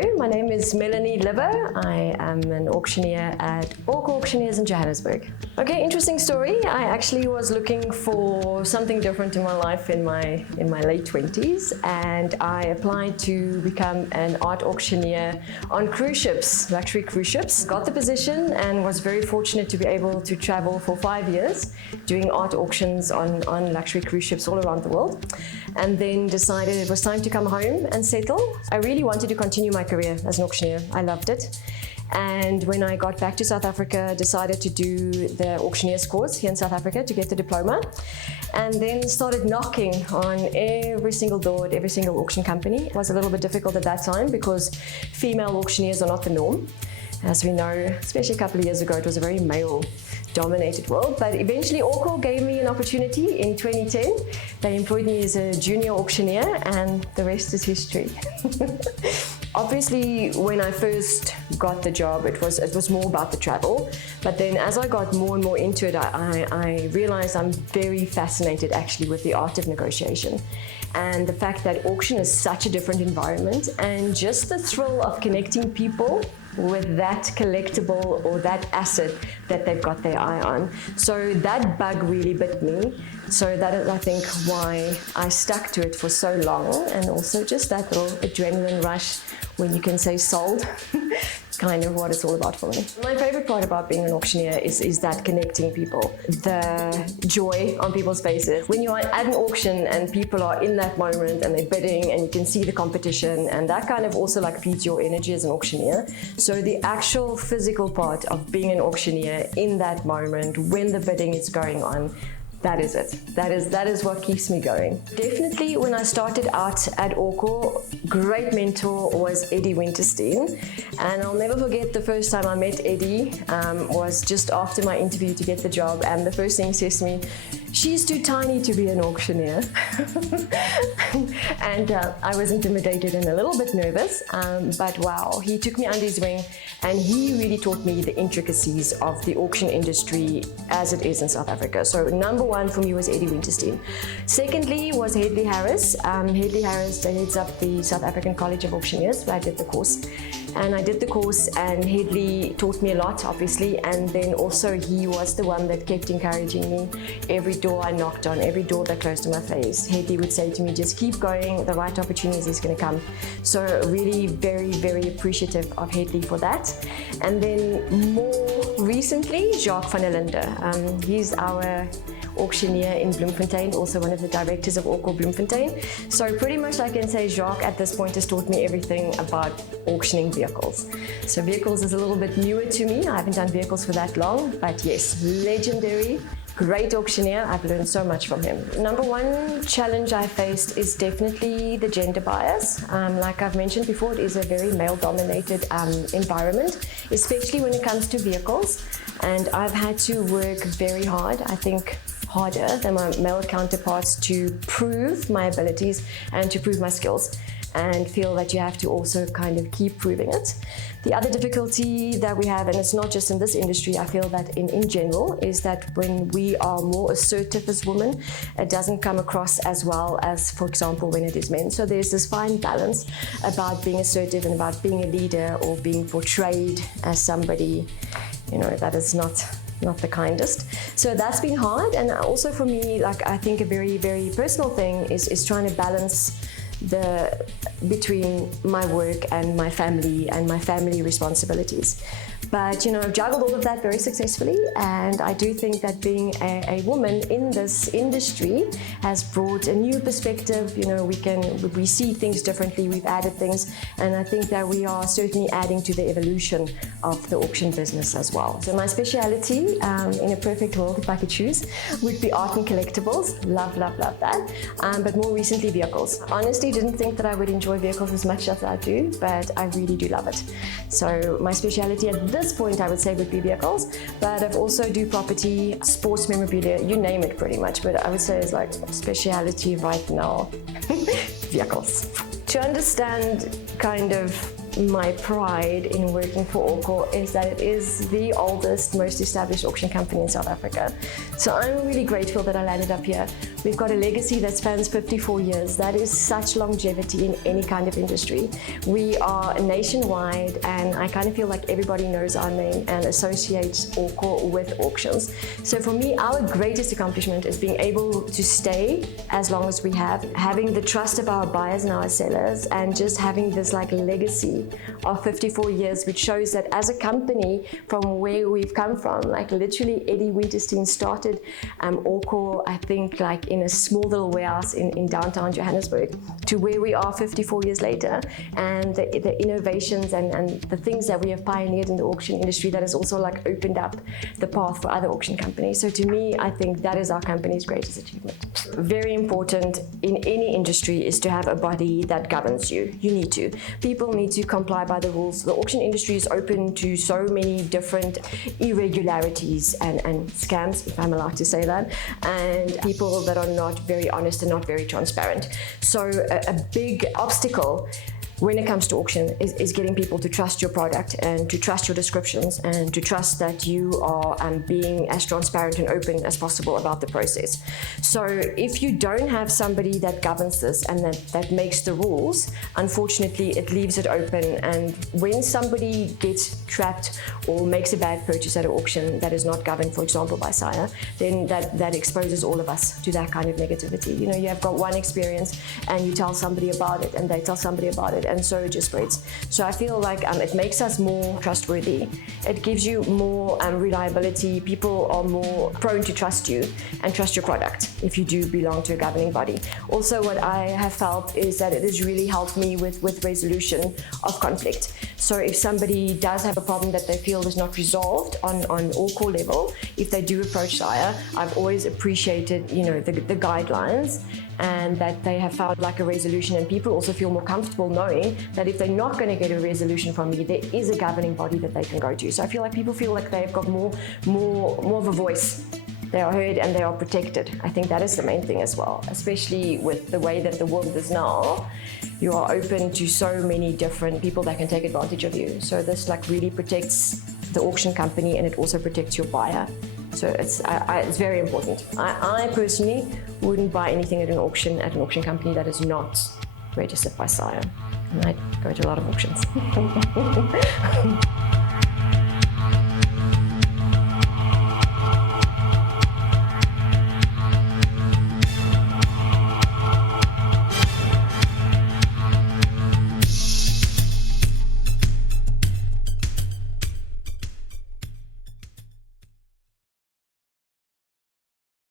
Hello, my name is Meloni Lubbe. I am an auctioneer at Aucor Auctioneers in Johannesburg. Okay, interesting story. I actually was looking for something different in my life in my late 20s, and I applied to become an art auctioneer on cruise ships, luxury cruise ships. Got the position and was very fortunate to be able to travel for 5 years doing art auctions on luxury cruise ships all around the world, and then decided it was time to come home and settle. I really wanted to continue my career as an auctioneer. I loved it. And when I got back to South Africa, decided to do the auctioneer's course here in South Africa to get the diploma, and then started knocking on every single door at every single auction company. It was a little bit difficult at that time because female auctioneers are not the norm. As we know, especially a couple of years ago, it was a very male-dominated world, but eventually Aucor gave me an opportunity in 2010. They employed me as a junior auctioneer, and the rest is history. Obviously, when I first got the job, it was more about the travel, but then as I got more and more into it, I realized I'm very fascinated actually with the art of negotiation. And the fact that auction is such a different environment, and just the thrill of connecting people with that collectible or that asset that they've got their eye on. So that bug really bit me. So that is, I think, why I stuck to it for so long, and also just that little adrenaline rush when you can say sold. Kind of what it's all about for me. My favorite part about being an auctioneer is that connecting people, the joy on people's faces. When you're at an auction and people are in that moment and they're bidding and you can see the competition, and that kind of also like feeds your energy as an auctioneer. So the actual physical part of being an auctioneer in that moment when the bidding is going on, that is it. That is what keeps me going. Definitely when I started out at Aucor, great mentor was Eddie Winterstein. And I'll never forget the first time I met Eddie was just after my interview to get the job, and the first thing he says to me, "She's too tiny to be an auctioneer." And I was intimidated and a little bit nervous, but wow, he took me under his wing and he really taught me the intricacies of the auction industry as it is in South Africa. So number one for me was Eddie Winterstein. Secondly was Hedley Harris. Hedley Harris heads up the South African College of Auctioneers, where I did the course. And I did the course, and Hedley taught me a lot, obviously, and then also he was the one that kept encouraging me. Every door I knocked on, every door that closed in my face, Hedley would say to me, just keep going, the right opportunity is going to come. So really very, very appreciative of Hedley for that. And then more recently, Jacques van der Linde. He's our auctioneer in Bloemfontein, also one of the directors of Aucor Bloemfontein. So pretty much I can say Jacques at this point has taught me everything about auctioning vehicles. So vehicles is a little bit newer to me. I haven't done vehicles for that long, but yes, legendary, great auctioneer. I've learned so much from him. Number one challenge I faced is definitely the gender bias. Like I've mentioned before, it is a very male-dominated environment, especially when it comes to vehicles. And I've had to work very hard, I think harder than my male counterparts, to prove my abilities and to prove my skills, and feel that you have to also kind of keep proving it. The other difficulty that we have, and it's not just in this industry, I feel that in general, is that when we are more assertive as women, it doesn't come across as well as, for example, when it is men. So there's this fine balance about being assertive and about being a leader, or being portrayed as somebody, that is not the kindest. So that's been hard. And also for me, like, I think a very, very personal thing is trying to balance between my work and my family responsibilities. But I've juggled all of that very successfully, and I do think that being a woman in this industry has brought a new perspective. We see things differently, we've added things, and I think that we are certainly adding to the evolution of the auction business as well. So my speciality, in a perfect world if I could choose, would be art and collectibles. Love that. But more recently, vehicles. Honestly, didn't think that I would enjoy vehicles as much as I do, but I really do love it. So my speciality at this point, I would say, would be vehicles, but I've also do property, sports memorabilia, you name it pretty much, but I would say it's like speciality right now, vehicles. To understand kind of my pride in working for Aucor is that it is the oldest, most established auction company in South Africa. So I'm really grateful that I landed up here. We've got a legacy that spans 54 years. That is such longevity in any kind of industry. We are nationwide, and I kind of feel like everybody knows our name and associates Aucor with auctions. So for me, our greatest accomplishment is being able to stay as long as we have, having the trust of our buyers and our sellers, and just having this like legacy of 54 years, which shows that as a company, from where we've come from, like literally Eddie Winterstein started Aucor, I think like in a small little warehouse in downtown Johannesburg, to where we are 54 years later, and the innovations and the things that we have pioneered in the auction industry that has also like opened up the path for other auction companies. So to me, I think that is our company's greatest achievement. Very important in any industry is to have a body that governs you. You need to. People need to comply by the rules. The auction industry is open to so many different irregularities and scams, if I'm allowed to say that, and people that are not very honest and not very transparent. So a big obstacle when it comes to auction is getting people to trust your product and to trust your descriptions and to trust that you are being as transparent and open as possible about the process. So if you don't have somebody that governs this and that makes the rules, unfortunately it leaves it open, and when somebody gets trapped or makes a bad purchase at an auction that is not governed, for example, by SIRE, then that exposes all of us to that kind of negativity. You know, you have got one experience and you tell somebody about it and they tell somebody about it, and so it just spreads. So I feel like it makes us more trustworthy. It gives you more reliability. People are more prone to trust you and trust your product if you do belong to a governing body. Also, what I have felt is that it has really helped me with resolution of conflict. So if somebody does have a problem that they feel is not resolved on Aucor level, if they do approach SIRE, I've always appreciated, you know, the guidelines, and that they have found like a resolution, and people also feel more comfortable knowing that if they're not going to get a resolution from me, there is a governing body that they can go to. So I feel like people feel like they've got more of a voice. They are heard and they are protected. I think that is the main thing as well, especially with the way that the world is now. You are open to so many different people that can take advantage of you. So this like really protects the auction company, and it also protects your buyer. So it's very important. I personally wouldn't buy anything at an auction company that is not registered by SIRE. And I go to a lot of auctions.